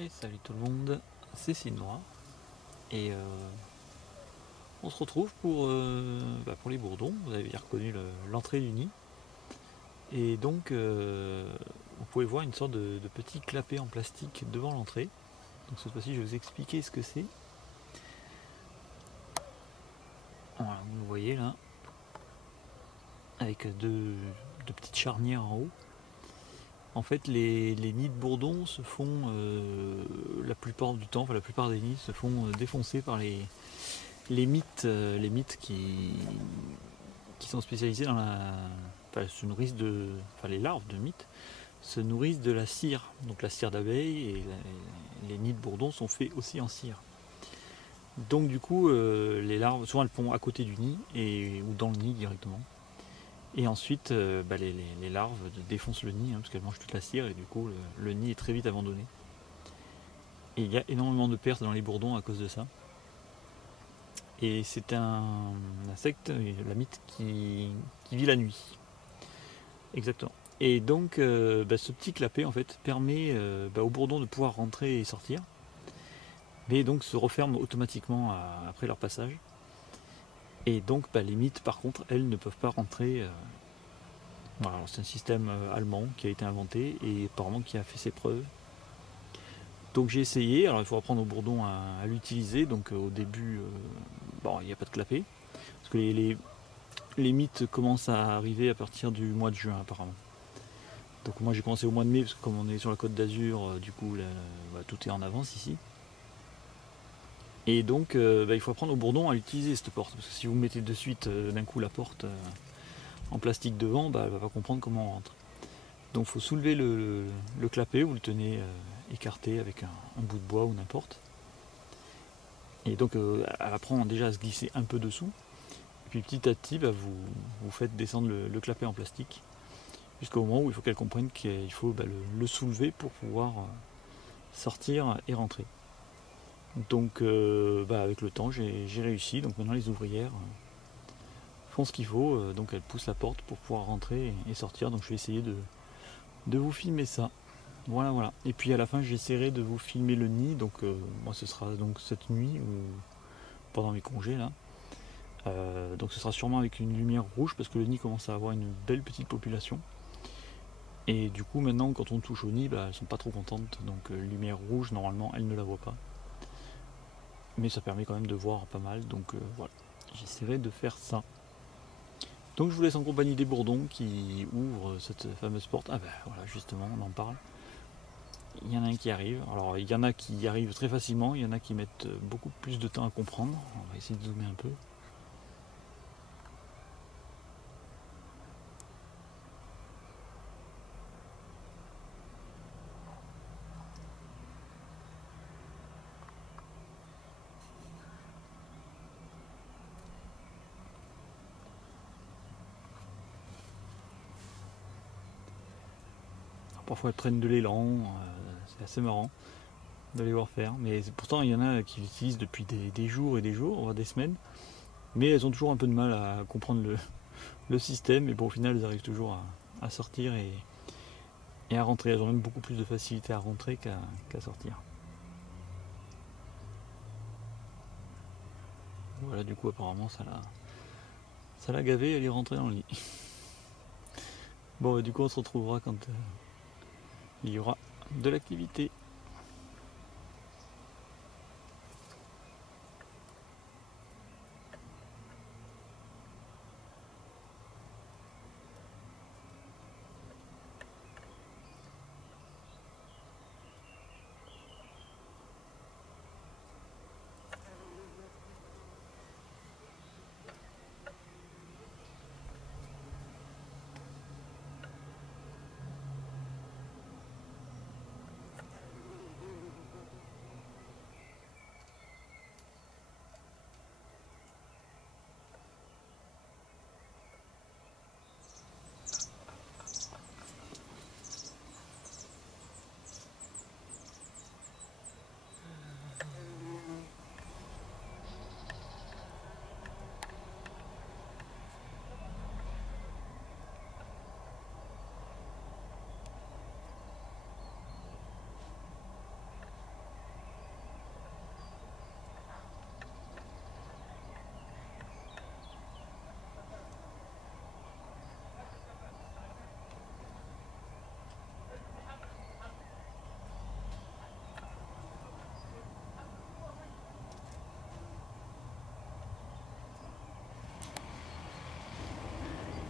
Et salut tout le monde, c'est Sinois et on se retrouve pour les bourdons. Vous avez bien reconnu l'entrée du nid et donc vous pouvez voir une sorte de petit clapet en plastique devant l'entrée. Donc cette fois-ci je vais vous expliquer ce que c'est. Voilà, vous le voyez là, avec deux petites charnières en haut. En fait, les nids de bourdons se font la plupart du temps, enfin la plupart des nids se font défoncer par les mythes qui sont spécialisés dans la. Enfin, les larves de mythes se nourrissent de la cire, donc la cire d'abeille, et les nids de bourdons sont faits aussi en cire. Donc du coup, les larves, souvent elles pondent à côté du nid ou dans le nid directement. Et ensuite, les larves défoncent le nid, parce qu'elles mangent toute la cire, et du coup, le nid est très vite abandonné. Et il y a énormément de pertes dans les bourdons à cause de ça. Et c'est un insecte, la mythe, qui vit la nuit. Exactement. Et donc, ce petit clapet, en fait, permet au bourdon de pouvoir rentrer et sortir, mais donc se referme automatiquement après leur passage. Et donc, les mythes, par contre, elles ne peuvent pas rentrer. Voilà, c'est un système allemand qui a été inventé et apparemment qui a fait ses preuves. Donc j'ai essayé, alors il faut apprendre au bourdon à l'utiliser, donc au début, il n'y a pas de clapet, parce que les mythes commencent à arriver à partir du mois de juin apparemment. Donc moi j'ai commencé au mois de mai, parce que comme on est sur la côte d'Azur, du coup tout est en avance ici. Et donc il faut apprendre au bourdon à utiliser cette porte, parce que si vous mettez de suite d'un coup la porte en plastique devant, elle ne va pas comprendre comment on rentre. Donc il faut soulever le clapet, vous le tenez écarté avec un bout de bois ou n'importe. Et donc elle apprend déjà à se glisser un peu dessous. Et puis petit à petit, vous faites descendre le clapet en plastique jusqu'au moment où il faut qu'elle comprenne qu'il faut le soulever pour pouvoir sortir et rentrer. Donc avec le temps, j'ai réussi. Donc maintenant les ouvrières font ce qu'il faut. Donc elles poussent la porte pour pouvoir rentrer et sortir. Donc je vais essayer de vous filmer ça. Voilà. Et puis à la fin, j'essaierai de vous filmer le nid. Donc moi, ce sera donc cette nuit ou pendant mes congés là. Donc ce sera sûrement avec une lumière rouge parce que le nid commence à avoir une belle petite population. Et du coup maintenant quand on touche au nid, elles sont pas trop contentes. Donc lumière rouge, normalement elles ne la voient pas. Mais ça permet quand même de voir pas mal. Donc voilà, j'essaierai de faire ça. Donc je vous laisse en compagnie des bourdons qui ouvrent cette fameuse porte. Ah voilà, justement on en parle. Il y en a un qui arrive. Alors il y en a qui arrivent très facilement, il y en a qui mettent beaucoup plus de temps à comprendre. On va essayer de zoomer un peu. Alors, parfois elles prennent de l'élan, c'est assez marrant de les voir faire. Mais pourtant il y en a qui l'utilisent depuis des jours et des jours, voire des semaines. Mais elles ont toujours un peu de mal à comprendre le système. Et bon, au final elles arrivent toujours à sortir et à rentrer. Elles ont même beaucoup plus de facilité à rentrer qu'à sortir. Voilà, du coup apparemment ça l'a gavé, elle est rentrée dans le lit. Bon, du coup on se retrouvera quand il y aura de l'activité.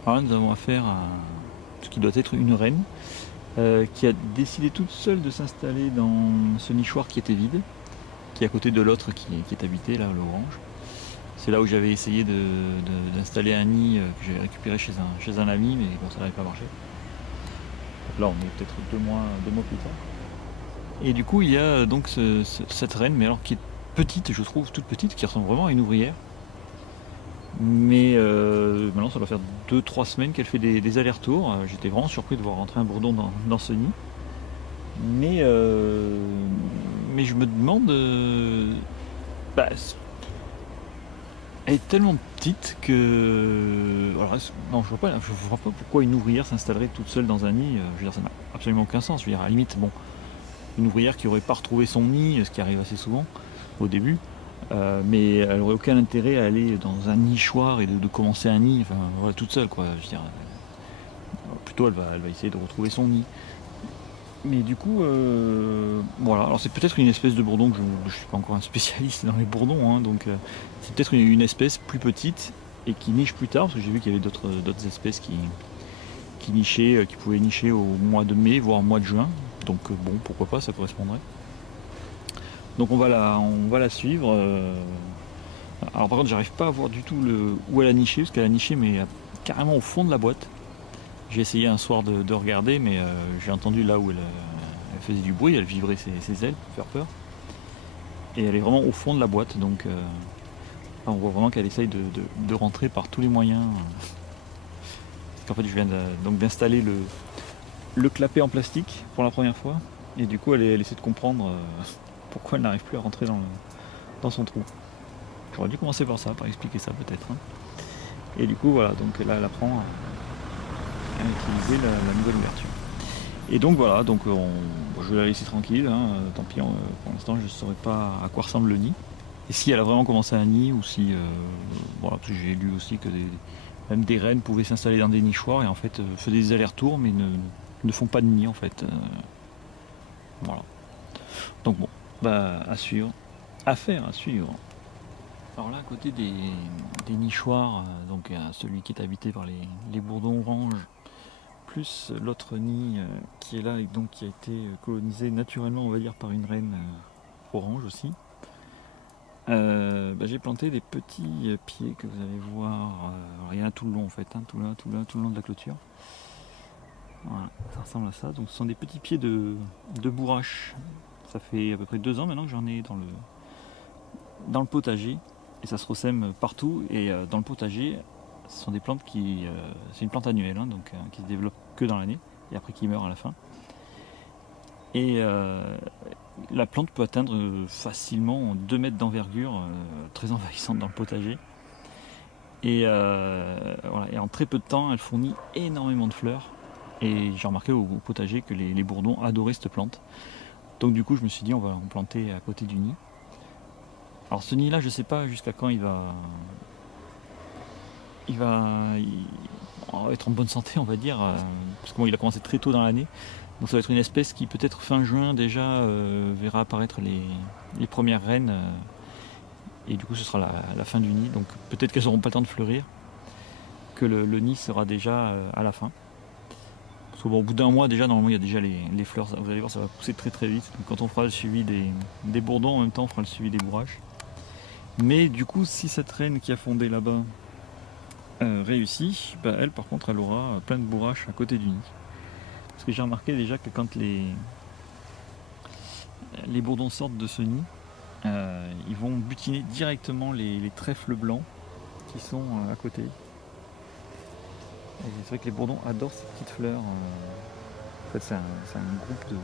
Alors là, nous avons affaire à ce qui doit être une reine qui a décidé toute seule de s'installer dans ce nichoir qui était vide, qui est à côté de l'autre qui est habité, là, l'orange. C'est là où j'avais essayé d'installer un nid que j'avais récupéré chez un ami, mais bon, ça n'avait pas marché. Donc là, on est peut-être 2 mois plus tard. Et du coup, il y a donc cette reine, mais alors qui est petite, je trouve, toute petite, qui ressemble vraiment à une ouvrière. Mais maintenant, ça doit faire 2-3 semaines qu'elle fait des allers-retours. J'étais vraiment surpris de voir rentrer un bourdon dans ce nid. Mais je me demande... elle est tellement petite que... Alors, non, je vois pas pourquoi une ouvrière s'installerait toute seule dans un nid. Je veux dire, ça n'a absolument aucun sens. Je veux dire, à la limite, bon, une ouvrière qui n'aurait pas retrouvé son nid, ce qui arrive assez souvent au début, mais elle n'aurait aucun intérêt à aller dans un nichoir et de commencer un nid, enfin voilà, toute seule quoi. Je veux dire, plutôt elle va essayer de retrouver son nid. Mais du coup, voilà. Alors c'est peut-être une espèce de bourdon que je suis pas encore un spécialiste dans les bourdons, hein, donc c'est peut-être une espèce plus petite et qui niche plus tard, parce que j'ai vu qu'il y avait d'autres espèces qui nichaient, qui pouvaient nicher au mois de mai, voire au mois de juin. Donc bon, pourquoi pas, ça correspondrait. Donc on va la suivre. Alors par contre, j'arrive pas à voir du tout où elle a niché, parce qu'elle a niché mais carrément au fond de la boîte. J'ai essayé un soir de regarder, mais j'ai entendu là où elle faisait du bruit, elle vibrait ses ailes pour faire peur. Et elle est vraiment au fond de la boîte, donc on voit vraiment qu'elle essaye de rentrer par tous les moyens. En fait, je viens donc d'installer le clapet en plastique pour la première fois, et du coup, elle essaie de comprendre pourquoi elle n'arrive plus à rentrer dans son trou. J'aurais dû commencer par ça, par expliquer ça peut-être. Hein. Et du coup, voilà, donc là, elle apprend à utiliser la nouvelle ouverture. Et donc voilà, donc je vais la laisser tranquille, hein, tant pis, pour l'instant je ne saurais pas à quoi ressemble le nid. Et si elle a vraiment commencé un nid, ou si, voilà, parce que j'ai lu aussi que même des reines pouvaient s'installer dans des nichoirs et en fait faisaient des allers-retours mais ne font pas de nid en fait. Voilà. Donc bon, bah à suivre, à suivre. Alors là à côté des nichoirs, donc celui qui est habité par les bourdons oranges, plus l'autre nid qui est là et donc qui a été colonisé naturellement on va dire par une reine orange aussi. J'ai planté des petits pieds que vous allez voir. Alors il y en a tout le long en fait, hein, tout le long de la clôture. Voilà, ça ressemble à ça. Donc ce sont des petits pieds de bourrache. Ça fait à peu près 2 ans maintenant que j'en ai dans le potager. Et ça se ressème partout. Et dans le potager, ce sont des plantes c'est une plante annuelle, hein, donc qui se développe que dans l'année et après qui meurt à la fin. Et la plante peut atteindre facilement 2 mètres d'envergure, très envahissante dans le potager. Et, voilà. Et en très peu de temps, elle fournit énormément de fleurs. Et j'ai remarqué au potager que les bourdons adoraient cette plante. Donc du coup, je me suis dit, on va en planter à côté du nid. Alors ce nid-là, je ne sais pas jusqu'à quand il va être en bonne santé, on va dire, parce que bon, il a commencé très tôt dans l'année. Donc ça va être une espèce qui peut-être fin juin déjà verra apparaître les premières reines. Et du coup ce sera la fin du nid. Donc peut-être qu'elles n'auront pas le temps de fleurir, que le nid sera déjà à la fin. Parce que bon, au bout d'un mois déjà, normalement il y a déjà les fleurs. Vous allez voir, ça va pousser très très vite. Donc quand on fera le suivi des bourdons, en même temps on fera le suivi des bourraches. Mais du coup, si cette reine qui a fondé là-bas réussit, elle par contre elle aura plein de bourraches à côté du nid. Parce que j'ai remarqué déjà que quand les bourdons sortent de ce nid, ils vont butiner directement les trèfles blancs qui sont à côté. Et c'est vrai que les bourdons adorent ces petites fleurs. En fait, c'est un groupe de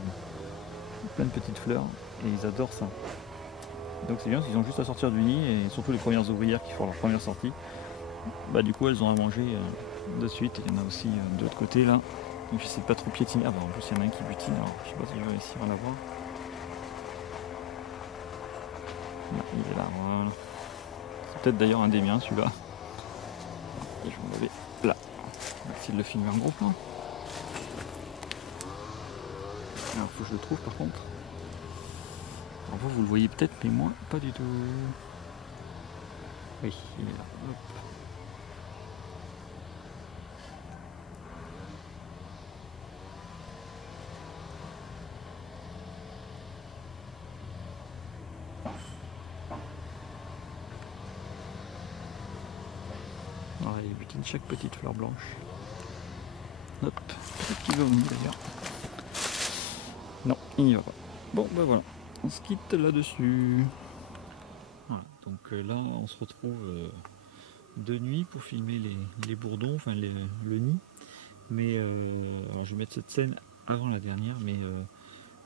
plein de petites fleurs et ils adorent ça. Donc c'est bien, ils ont juste à sortir du nid et surtout les premières ouvrières qui font leur première sortie. Du coup, elles ont à manger de suite. Il y en a aussi de l'autre côté là. Donc j'essaie de pas trop piétiner. Ah en plus il y en a un qui butine, alors je sais pas si je vais réussir à l'avoir. Il est là, voilà. C'est peut-être d'ailleurs un des miens celui-là. Et je vais m'en lever là. On va essayer de le filmer en gros plan. Alors faut que je le trouve par contre. Alors vous le voyez peut-être, mais moi pas du tout. Oui, il est là. Hop. pareil, il butine chaque petite fleur blanche. Hop, peut-être qu'il va venir d'ailleurs. Non, il n'y va pas. Bon, ben voilà, on se quitte là-dessus. Voilà, donc là, on se retrouve de nuit pour filmer les bourdons, enfin le nid. Mais alors je vais mettre cette scène avant la dernière, mais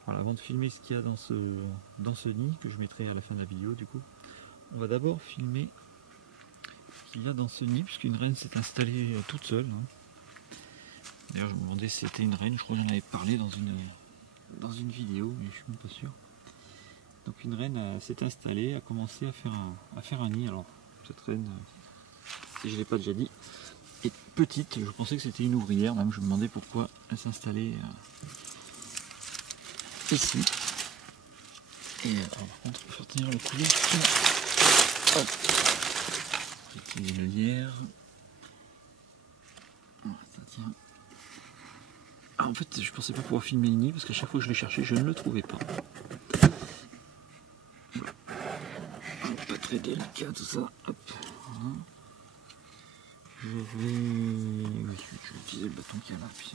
voilà, avant de filmer ce qu'il y a dans ce nid, que je mettrai à la fin de la vidéo du coup, on va d'abord filmer ce qu'il y a dans ce nid, puisqu'une reine s'est installée toute seule. Hein. D'ailleurs je me demandais si c'était une reine, je crois que j'en avais parlé dans une vidéo, mais je suis même pas sûr. Donc une reine s'est installée, a commencé à faire un nid. Alors cette reine, si je ne l'ai pas déjà dit, est petite. Je pensais que c'était une ouvrière, même je me demandais pourquoi elle s'installait ici. Et alors, par contre, il faut faire tenir le couvercle. Hop. Utiliser le lierre. Voilà, ça tient. Ah, en fait, je pensais pas pouvoir filmer le nid parce qu'à chaque fois que je l'ai cherché, je ne le trouvais pas. Voilà. Pas très délicat tout ça. Hop. Voilà. Je vais utiliser le bâton qui est là. Puis...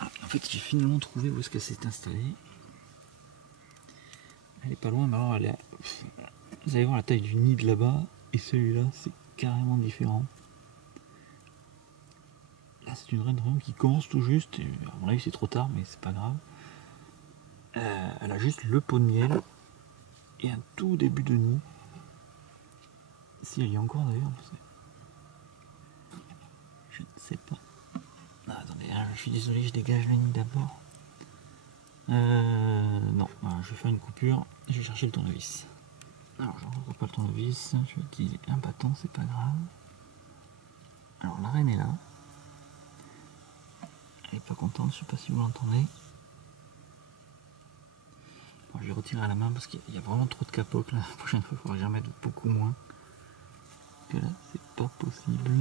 Ah, en fait, j'ai finalement trouvé où est-ce qu'elle s'est installée. Elle est pas loin, mais alors elle est... Vous allez voir la taille du nid de là-bas, et celui-là, c'est carrément différent. Là, c'est une reine vraiment qui commence tout juste, et à mon avis, c'est trop tard, mais c'est pas grave. Elle a juste le pot de miel, et un tout début de nid. Si elle y est encore d'ailleurs, je ne sais pas. Ah, attendez, je suis désolé, je dégage le nid d'abord. Non, voilà, je vais faire une coupure, je vais chercher le tournevis. Alors je ne retrouve pas le tournevis, je vais utiliser un bâton, c'est pas grave. Alors la reine est là. Elle est pas contente, je sais pas si vous l'entendez. Bon, je vais retirer à la main parce qu'il y a vraiment trop de capocs là. La prochaine fois, il faudra que j'en mette beaucoup moins. Parce que là, c'est pas possible.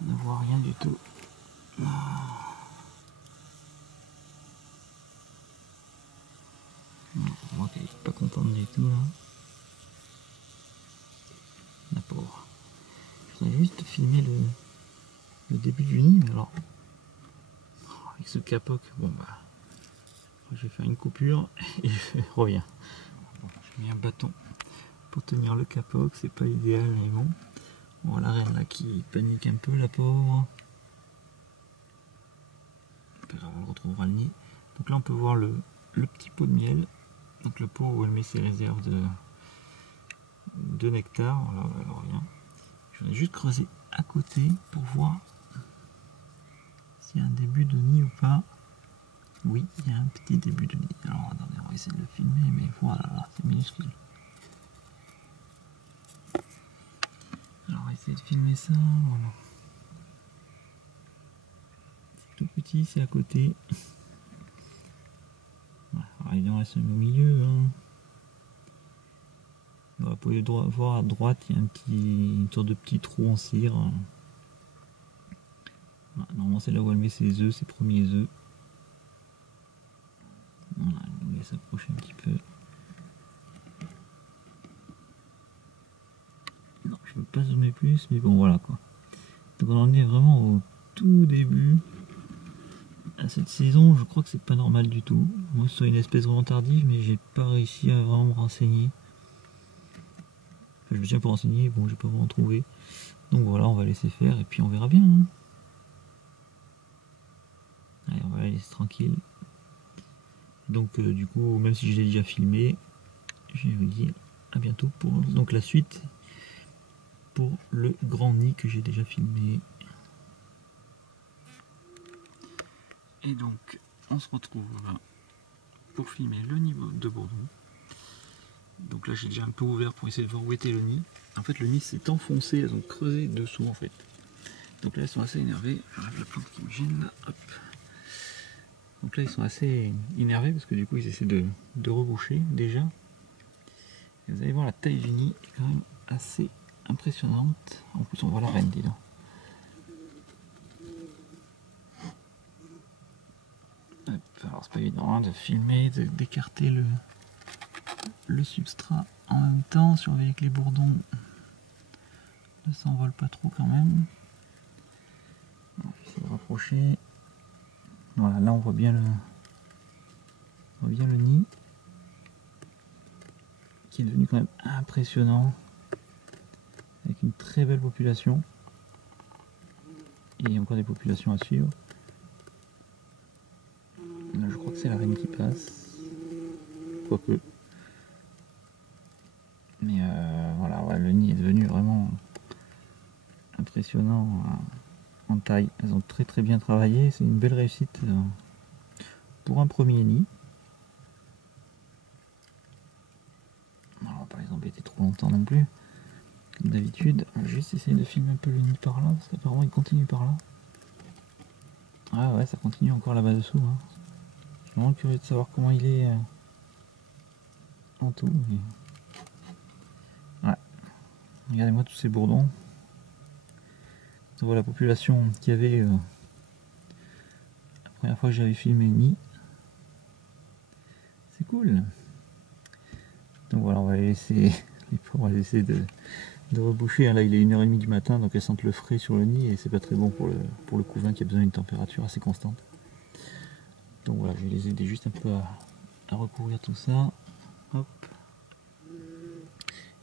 On ne voit rien du tout. On voit qu'elle est pas contente du tout là. La pauvre. Je voudrais juste filmer le début du nid, mais alors avec ce capoc, bon bah je vais faire une coupure et je reviens. Bon, je mets un bâton pour tenir le capoc, c'est pas idéal mais bon. Bon, la reine là qui panique un peu, la pauvre. On le retrouvera le nid. Donc là on peut voir le petit pot de miel, donc le pot où elle met ses réserves de nectar. Voilà, elle revient. Je vais juste creuser à côté pour voir s'il y a un début de nid ou pas. Oui, il y a un petit début de nid. Alors attendez, on va essayer de le filmer, mais voilà, là, c'est minuscule. Alors on va essayer de filmer ça. Voilà. C'est tout petit, c'est à côté. Alors il en reste au milieu. Hein. Bon, vous pouvez voir à droite, il y a une sorte de petit trou en cire. Voilà, normalement c'est là où elle met ses œufs, ses premiers œufs. Voilà, on va s'approcher un petit peu. Non, je ne peux pas zoomer plus, mais bon voilà quoi. Donc on en est vraiment au tout début. À cette saison, je crois que c'est pas normal du tout. Moi, c'est une espèce vraiment tardive, mais j'ai pas réussi à vraiment me renseigner. Enfin, je me tiens pour renseigner, bon, j'ai pas vraiment trouvé. Donc voilà, on va laisser faire et puis on verra bien. Hein. Allez, on va la laisser tranquille. Donc du coup, même si je l'ai déjà filmé, je vais vous dire à bientôt pour donc la suite pour le grand nid que j'ai déjà filmé. Et donc, on se retrouve pour filmer le nid de bourdon. Donc là, j'ai déjà un peu ouvert pour essayer de voir où était le nid. En fait, le nid s'est enfoncé, elles ont creusé dessous en fait. Donc là, elles sont assez énervées. J'enlève la plante qui me gêne là. Hop. Donc là, ils sont assez énervés parce que du coup, ils essaient de reboucher déjà. Et vous allez voir, la taille du nid est quand même assez impressionnante. En plus, on voit la reine, dis donc. Alors, c'est pas évident hein, de filmer, d'écarter le substrat en même temps, surveiller que les bourdons Ça s'envole pas trop quand même. On va essayer de rapprocher. Voilà, là on voit bien le nid qui est devenu quand même impressionnant avec une très belle population et encore des populations à suivre. Là, je crois que c'est la reine qui passe, quoique. Mais voilà, ouais, le nid est devenu vraiment impressionnant en taille. Elles ont très bien travaillé, c'est une belle réussite pour un premier nid. Alors, on va pas les embêter trop longtemps non plus. Comme d'habitude, on va juste essayer de filmer un peu le nid par là, parce qu'apparemment il continue par là. Ah ouais, ça continue encore là-bas dessous. Hein. Je suis vraiment curieux de savoir comment il est en tout. Mais... ouais. Regardez-moi tous ces bourdons. On voit la population qu'il y avait la première fois que j'avais filmé le nid. C'est cool. Donc voilà, on va les laisser, on va essayer de reboucher. Là, il est 1h30 du matin, donc elles sentent le frais sur le nid et c'est pas très bon pour le couvain qui a besoin d'une température assez constante. Donc voilà, je vais les aider juste un peu à recouvrir tout ça. Hop.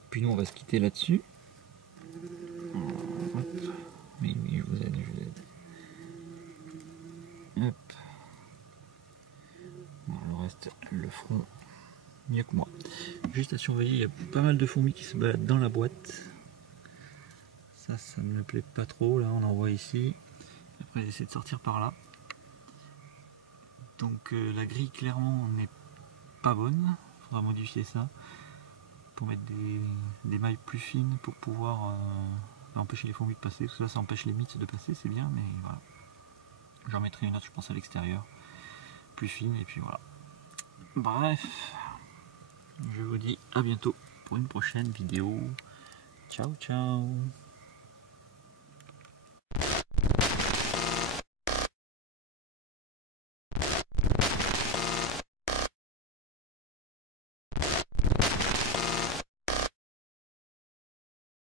Puis nous, on va se quitter là-dessus. Oui, je vous aide, Hop. Bon, le reste, le feront mieux que moi. Juste à surveiller, il y a pas mal de fourmis qui se baladent dans la boîte. Ça me plaît pas trop, là on en voit ici. Après elles essaient de sortir par là. Donc la grille clairement n'est pas bonne. Il faudra modifier ça pour mettre des mailles plus fines pour pouvoir empêcher les fourmis de passer. Parce que là ça empêche les mites de passer, c'est bien, mais voilà. J'en mettrai une autre je pense à l'extérieur, plus fine, et puis voilà. Bref, je vous dis à bientôt pour une prochaine vidéo. Ciao ciao.